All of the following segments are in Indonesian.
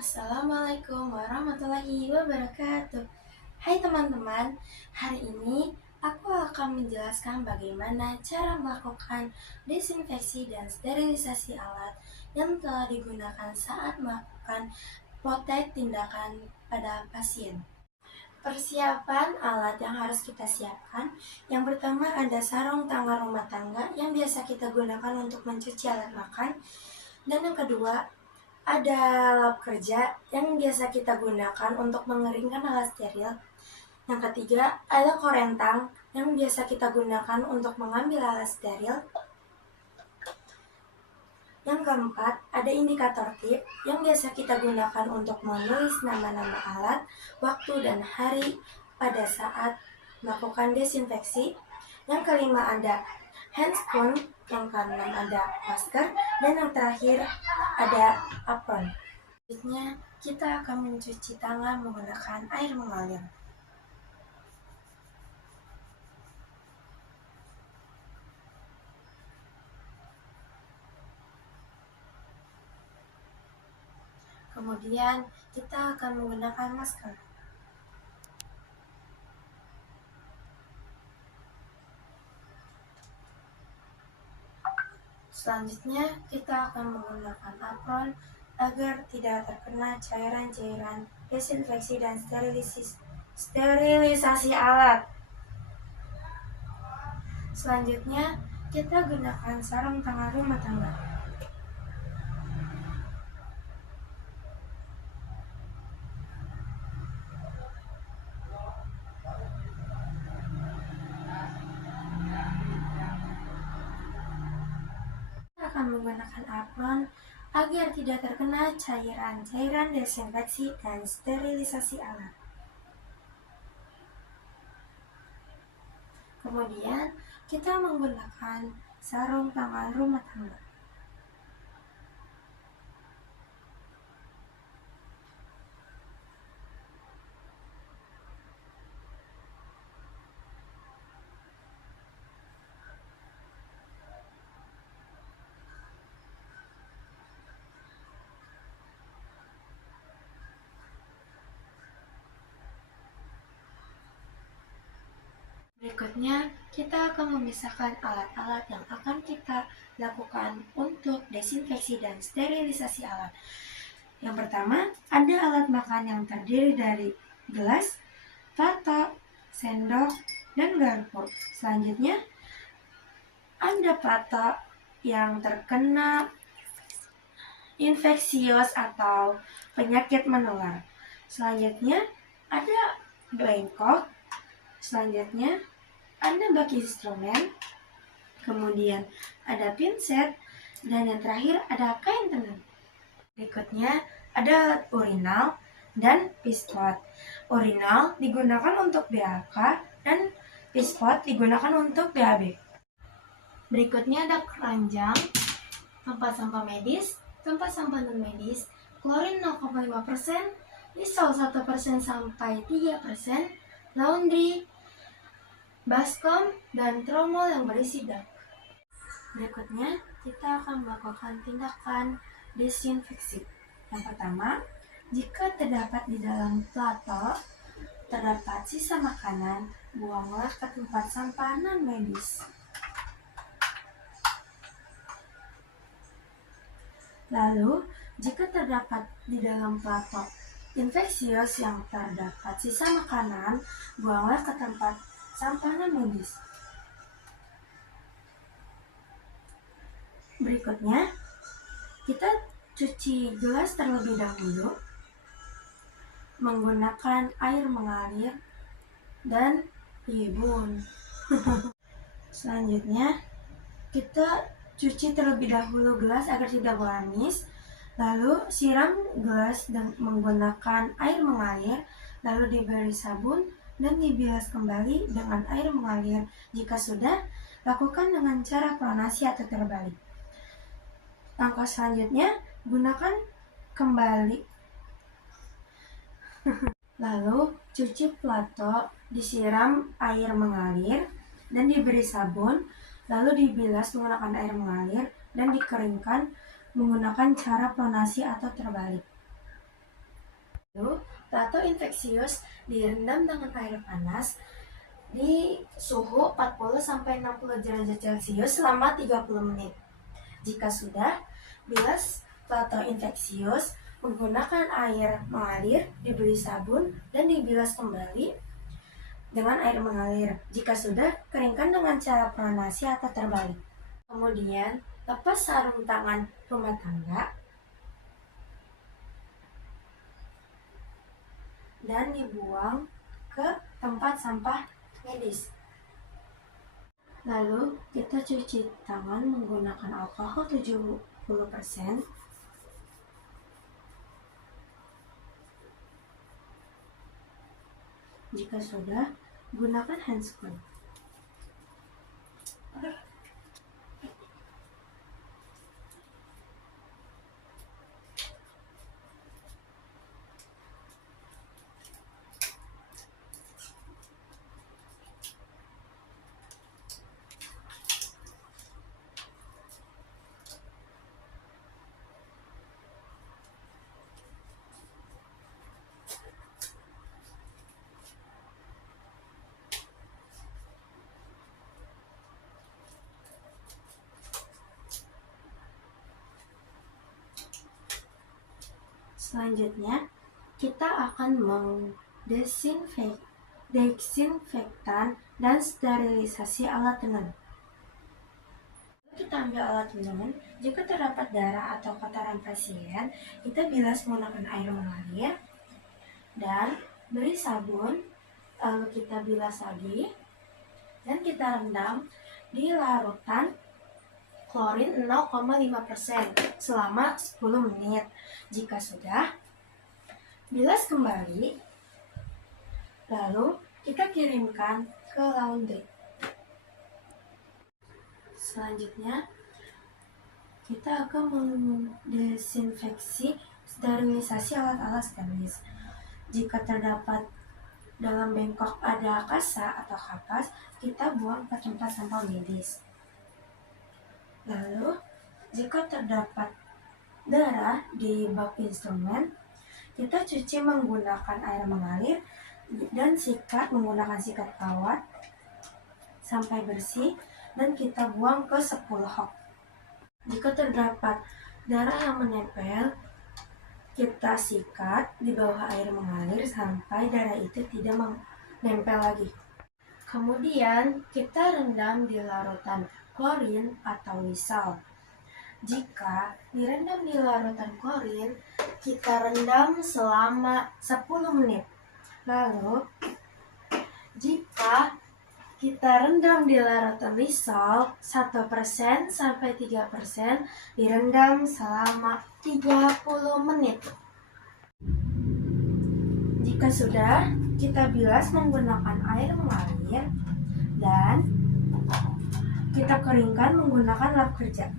Assalamualaikum warahmatullahi wabarakatuh. Hai teman-teman, hari ini aku akan menjelaskan bagaimana cara melakukan desinfeksi dan sterilisasi alat yang telah digunakan saat melakukan protek tindakan pada pasien. Persiapan alat yang harus kita siapkan. Yang pertama ada sarung tangan rumah tangga yang biasa kita gunakan untuk mencuci alat makan. Dan yang kedua ada lap kerja yang biasa kita gunakan untuk mengeringkan alat steril. Yang ketiga, ada korentang yang biasa kita gunakan untuk mengambil alat steril. Yang keempat, ada indikator tip yang biasa kita gunakan untuk menulis nama-nama alat, waktu, dan hari pada saat melakukan desinfeksi. Yang kelima ada handscoon, yang keenam ada masker, dan yang terakhir ada apron. Selanjutnya, kita akan mencuci tangan menggunakan air mengalir. Kemudian, kita akan menggunakan masker. Selanjutnya, kita akan menggunakan apron agar tidak terkena cairan-cairan desinfeksi dan sterilisasi alat. Selanjutnya, kita gunakan sarung tangan rumah tangga. Kita akan menggunakan apron agar tidak terkena cairan-cairan desinfeksi dan sterilisasi alat. Kemudian, kita menggunakan sarung tangan rumah tangga. Berikutnya, kita akan memisahkan alat-alat yang akan kita lakukan untuk desinfeksi dan sterilisasi alat. Yang pertama, ada alat makan yang terdiri dari gelas, plato, sendok, dan garpu. Selanjutnya, ada plato yang terkena infeksius atau penyakit menular. Selanjutnya, ada bengkok. Selanjutnya, ada bak instrumen, kemudian ada pinset, dan yang terakhir ada kain tenun. Berikutnya ada alat urinal dan pispot. Urinal digunakan untuk BAK dan pispot digunakan untuk BAB. Berikutnya ada keranjang, tempat sampah medis, tempat sampah non medis, klorin 0,5%, Lysol 1% sampai 3%, laundry, baskom, dan tromol yang berisi dak. Berikutnya, kita akan melakukan tindakan desinfeksi. Yang pertama, jika terdapat di dalam plato terdapat sisa makanan, buanglah ke tempat sampah non medis. Lalu, jika terdapat di dalam plato infeksius yang terdapat sisa makanan, buanglah ke tempat sampah non medis. Berikutnya, kita cuci gelas terlebih dahulu menggunakan air mengalir dan ibun. Selanjutnya, kita cuci terlebih dahulu gelas agar tidak bau amis. Lalu siram gelas menggunakan air mengalir, lalu diberi sabun dan dibilas kembali dengan air mengalir. Jika sudah, lakukan dengan cara pronasi atau terbalik. Langkah selanjutnya, gunakan kembali. Lalu, cuci plato, disiram air mengalir dan diberi sabun, lalu dibilas menggunakan air mengalir dan dikeringkan menggunakan cara pronasi atau terbalik. Lalu, plato infeksius direndam dengan air panas di suhu 40-60 derajat Celcius selama 30 menit. Jika sudah, bilas plato infeksius menggunakan air mengalir, diberi sabun, dan dibilas kembali dengan air mengalir. Jika sudah, keringkan dengan cara pronasi atau terbalik. Kemudian, lepas sarung tangan rumah tangga dan dibuang ke tempat sampah medis. Lalu, kita cuci tangan menggunakan alkohol 70%. Jika sudah, gunakan handscreen. Selanjutnya, kita akan desinfektan dan sterilisasi alat tenun. Kita ambil alat tenun, jika terdapat darah atau kotoran pasien, kita bilas menggunakan air mengalir dan beri sabun, lalu kita bilas lagi, dan kita rendam di larutan klorin 0,5% selama 10 menit. Jika sudah, bilas kembali, lalu kita kirimkan ke laundry. Selanjutnya, kita akan mendesinfeksi sterilisasi alat-alat sterilis. Jika terdapat dalam bengkok ada kasa atau kapas, kita buang ke tempat sampah medis. Lalu, jika terdapat darah di bak instrumen, kita cuci menggunakan air mengalir dan sikat menggunakan sikat kawat sampai bersih, dan kita buang ke 10 hok. Jika terdapat darah yang menempel, kita sikat di bawah air mengalir sampai darah itu tidak menempel lagi. Kemudian, kita rendam di larutan klorin atau Lysol. Jika direndam di larutan klorin, kita rendam selama 10 menit. Lalu, jika kita rendam di larutan Lysol 1% sampai 3%, direndam selama 30 menit. Jika sudah, kita bilas menggunakan air mengalir dan kita keringkan menggunakan lap kerja.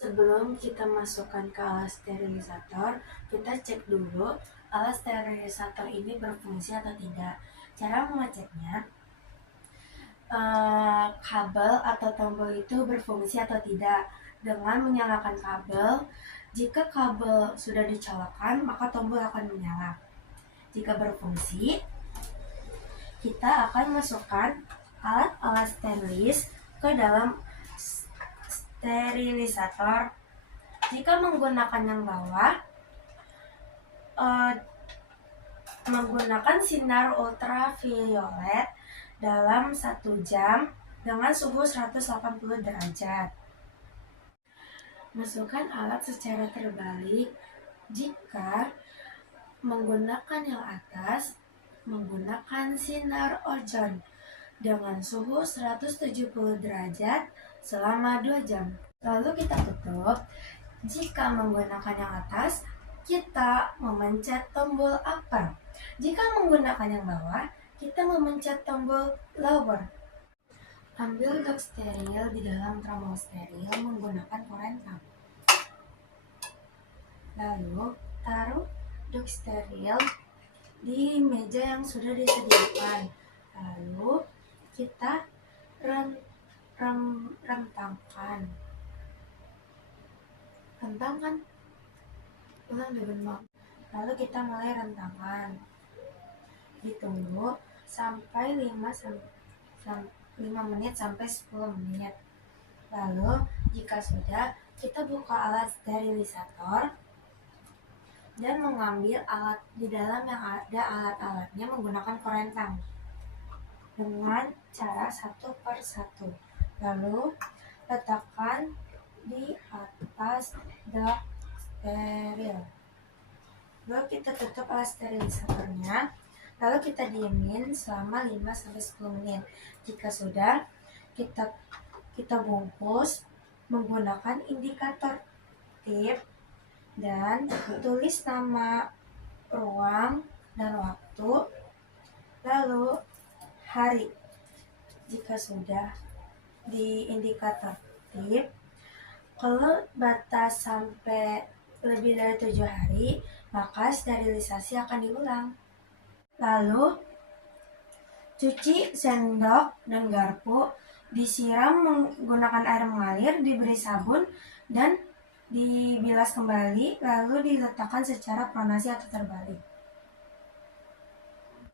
Sebelum kita masukkan ke alat sterilisator, kita cek dulu alat sterilisator ini berfungsi atau tidak. Cara mengeceknya, kabel atau tombol itu berfungsi atau tidak dengan menyalakan kabel. Jika kabel sudah dicolokkan, maka tombol akan menyala. Jika berfungsi, kita akan masukkan alat-alat sterilis ke dalam sterilisator. Jika menggunakan yang bawah, menggunakan sinar ultraviolet dalam 1 jam dengan suhu 180 derajat. Masukkan alat secara terbalik. Jika menggunakan yang atas, menggunakan sinar ozon dengan suhu 170 derajat selama 2 jam. Lalu kita tutup. Jika menggunakan yang atas, kita memencet tombol upper. Jika menggunakan yang bawah, kita memencet tombol lower. Ambil dok steril di dalam tromol steril menggunakan koren pump. Lalu, taruh dok steril di meja yang sudah disediakan. Lalu, kita rentangkan Ulang deh Beno. Lalu kita mulai rentakan. Ditunggu sampai 5 menit sampai 10 menit. Lalu jika sudah, kita buka alat sterilisator dan mengambil alat di dalam yang ada alat-alatnya menggunakan korentang dengan cara 1/1. Lalu letakkan di atas dak steril. Lalu kita tutup alat sterilisatornya. Lalu kita diemin selama 5-10 menit. Jika sudah, kita bungkus menggunakan indikator tip dan tulis nama, ruang, dan waktu, lalu hari. Jika sudah di indikator tip, kalau batas sampai lebih dari 7 hari, maka sterilisasi akan diulang. Lalu, cuci sendok dan garpu, disiram menggunakan air mengalir, diberi sabun, dan dibilas kembali, lalu diletakkan secara pronasi atau terbalik.